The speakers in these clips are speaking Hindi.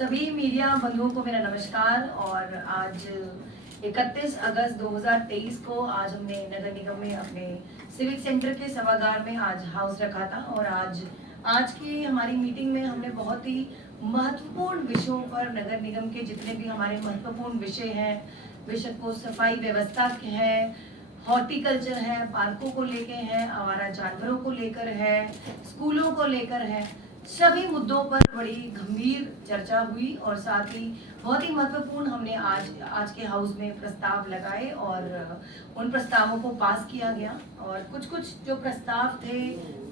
सभी मीडिया बंधुओं को मेरा नमस्कार। और आज 31 अगस्त 2023 को आज हमने नगर निगम में अपने सिविक सेंटर के सभागार में आज हाउस रखा था। और आज की हमारी मीटिंग में हमने बहुत ही महत्वपूर्ण विषयों पर नगर निगम के जितने भी हमारे महत्वपूर्ण विषय हैं, विषय को सफाई व्यवस्था के हैं, हॉर्टिकल्चर है, पार्कों को लेकर है, आवारा जानवरों को लेकर है, स्कूलों को लेकर है, सभी मुद्दों पर बड़ी गंभीर चर्चा हुई। और साथ ही बहुत ही महत्वपूर्ण हमने आज के हाउस में प्रस्ताव लगाए और उन प्रस्तावों को पास किया गया। और कुछ जो प्रस्ताव थे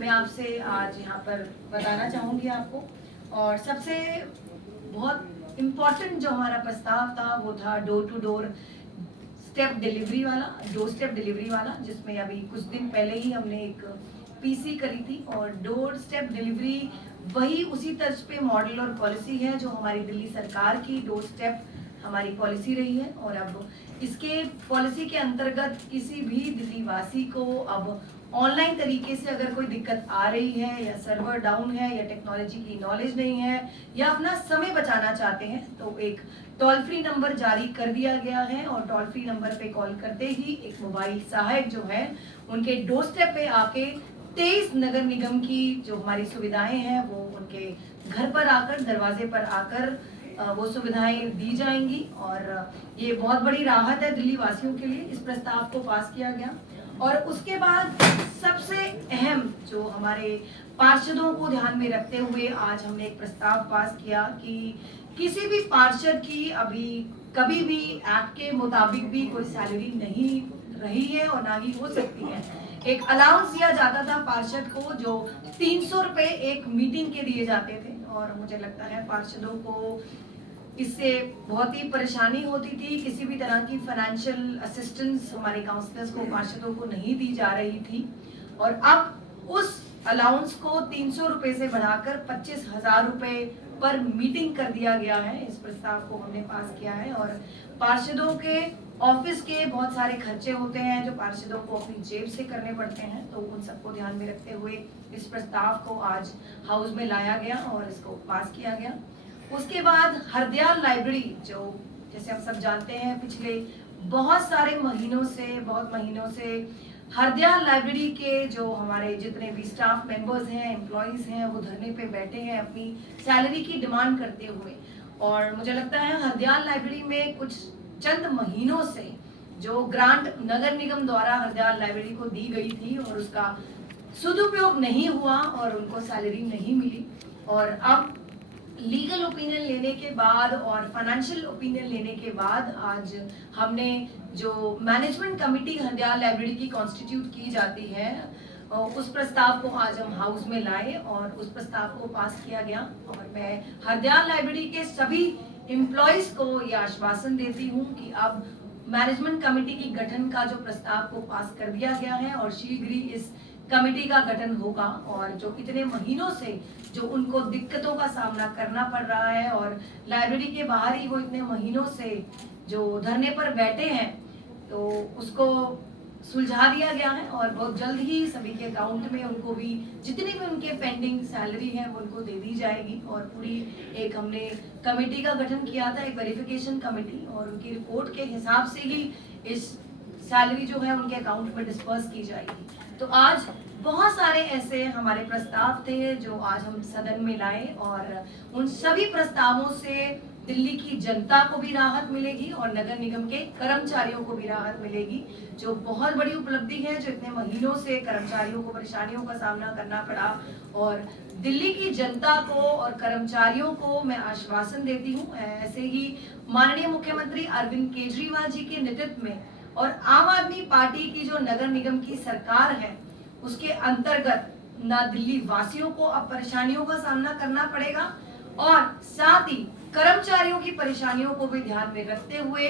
मैं आपसे आज यहाँ पर बताना चाहूँगी आपको। और सबसे बहुत इम्पोर्टेंट जो हमारा प्रस्ताव था वो था door to doorstep delivery वाला, डोर स्टेप डिलीवरी वाला, जिसमें अभी कुछ दिन पहले ही हमने एक पीसी करी थी। और डोर स्टेप डिलीवरी वही उसी तर्ज पे मॉडल और पॉलिसी है जो हमारी दिल्ली सरकार की डोर स्टेप हमारी पॉलिसी रही है। और अब इसके पॉलिसी के अंतर्गत किसी भी दिल्ली वासी को अब ऑनलाइन तरीके से अगर कोई दिक्कत आ रही है या सर्वर डाउन है या टेक्नोलॉजी की नॉलेज नहीं है या अपना समय बचाना चाहते हैं तो एक टोल फ्री नंबर जारी कर दिया गया है। और टोल फ्री नंबर पे कॉल करते ही एक मोबाइल सहायक जो है उनके डोर स्टेप पे आके 23 नगर निगम की जो हमारी सुविधाएं हैं वो उनके घर पर आकर, दरवाजे पर आकर वो सुविधाएं दी जाएंगी। और ये बहुत बड़ी राहत है दिल्ली वासियों के लिए। इस प्रस्ताव को पास किया गया। और उसके बाद सबसे अहम जो हमारे पार्षदों को ध्यान में रखते हुए आज हमने एक प्रस्ताव पास किया कि किसी भी पार्षद की अभी कभी भी एक्ट के मुताबिक भी कोई सैलरी नहीं रही है और ना ही हो सकती है। एक अलाउंस दिया जाता था पार्षद को जो 300 रुपए एक मीटिंग के दिए जाते थे। और मुझे लगता है पार्षदों को इससे बहुत ही परेशानी होती थी। किसी भी तरह की फाइनेंशियल असिस्टेंस हमारे काउंसलर्स को, पार्षदों को नहीं दी जा रही थी। और अब उस अलाउंस को 300 रुपए से बढ़ाकर 25,000 रुपए पर मीटिंग कर दिया गया है। इस प्रस्ताव को हमने पास किया है। और पार्षदों के ऑफिस के बहुत सारे खर्चे होते हैं जो पार्षदों को अपनी जेब से करने पड़ते हैं, तो उन सबको ध्यान में रखते हुए इस प्रस्ताव को आज हाउस में लाया गया और इसको पास किया गया। उसके बाद हरदयाल लाइब्रेरी, जो जैसे हम सब जानते हैं पिछले बहुत महीनों से हरदयाल लाइब्रेरी के जो हमारे जितने भी स्टाफ मेंबर्स हैं, एम्प्लॉइज हैं, वो धरने पे बैठे हैं अपनी सैलरी की डिमांड करते हुए। और मुझे लगता है हरदयाल लाइब्रेरी में कुछ चंद महीनों से जो ग्रांट नगर निगम द्वारा हरदयाल लाइब्रेरी को दी गई थी और उसका सदुपयोग नहीं हुआ और उनको सैलरी नहीं मिली। और अब लीगल ओपिनियन लेने के बाद और फाइनेंशियल ओपिनियन लेने के बाद आज हमने जो मैनेजमेंट कमेटी हरदयाल लाइब्रेरी की कॉन्स्टिट्यूट की जाती है उस प्रस्ताव को आज हम हाउस में लाए और उस प्रस्ताव को पास किया गया। और मैं हरदयाल लाइब्रेरी के सभी एम्प्लॉइज को ये आश्वासन देती हूँ कि अब मैनेजमेंट कमेटी की गठन का जो प्रस्ताव को पास कर दिया गया है और शीघ्र ही इस कमेटी का गठन होगा। और जो इतने महीनों से जो उनको दिक्कतों का सामना करना पड़ रहा है और लाइब्रेरी के बाहर ही वो इतने महीनों से जो धरने पर बैठे हैं तो उसको सुलझा दिया गया है। और बहुत जल्द ही सभी के अकाउंट में उनको भी जितनी भी उनके पेंडिंग सैलरी है वो उनको दे दी जाएगी। और पूरी एक हमने कमेटी का गठन किया था, एक वेरिफिकेशन कमेटी, और उनकी रिपोर्ट के हिसाब से ही इस सैलरी जो है उनके अकाउंट में डिस्पर्स की जाएगी। तो आज बहुत सारे ऐसे हमारे प्रस्ताव थे जो आज हम सदन में लाए और उन सभी प्रस्तावों से दिल्ली की जनता को भी राहत मिलेगी और नगर निगम के कर्मचारियों को भी राहत मिलेगी, जो बहुत बड़ी उपलब्धि है। जो इतने महीनों से कर्मचारियों को परेशानियों का सामना करना पड़ा और दिल्ली की जनता को और कर्मचारियों को मैं आश्वासन देती हूँ, ऐसे ही माननीय मुख्यमंत्री अरविंद केजरीवाल जी के नेतृत्व में और आम आदमी पार्टी की जो नगर निगम की सरकार है उसके अंतर्गत न दिल्ली वासियों को अब परेशानियों का सामना करना पड़ेगा और साथ ही कर्मचारियों की परेशानियों को भी ध्यान में रखते हुए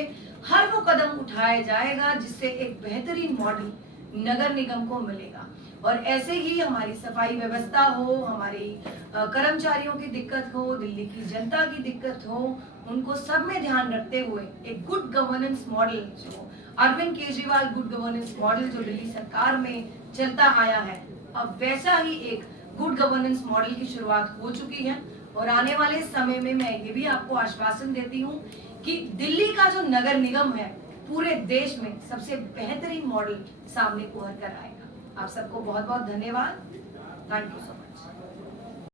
हर वो कदम उठाया जाएगा जिससे एक बेहतरीन मॉडल नगर निगम को मिलेगा। और ऐसे ही हमारी सफाई व्यवस्था हो, हमारी कर्मचारियों की दिक्कत हो, दिल्ली की जनता की दिक्कत हो, उनको सब में ध्यान रखते हुए एक गुड गवर्नेंस मॉडल जो Arvind Kejriwal good governance model जो दिल्ली सरकार में चलता आया है, अब वैसा ही एक गुड गवर्नेंस मॉडल की शुरुआत हो चुकी है। और आने वाले समय में मैं ये भी आपको आश्वासन देती हूँ कि दिल्ली का जो नगर निगम है पूरे देश में सबसे बेहतरीन मॉडल सामने उभर कर आएगा। आप सबको बहुत बहुत धन्यवाद। Thank you so much.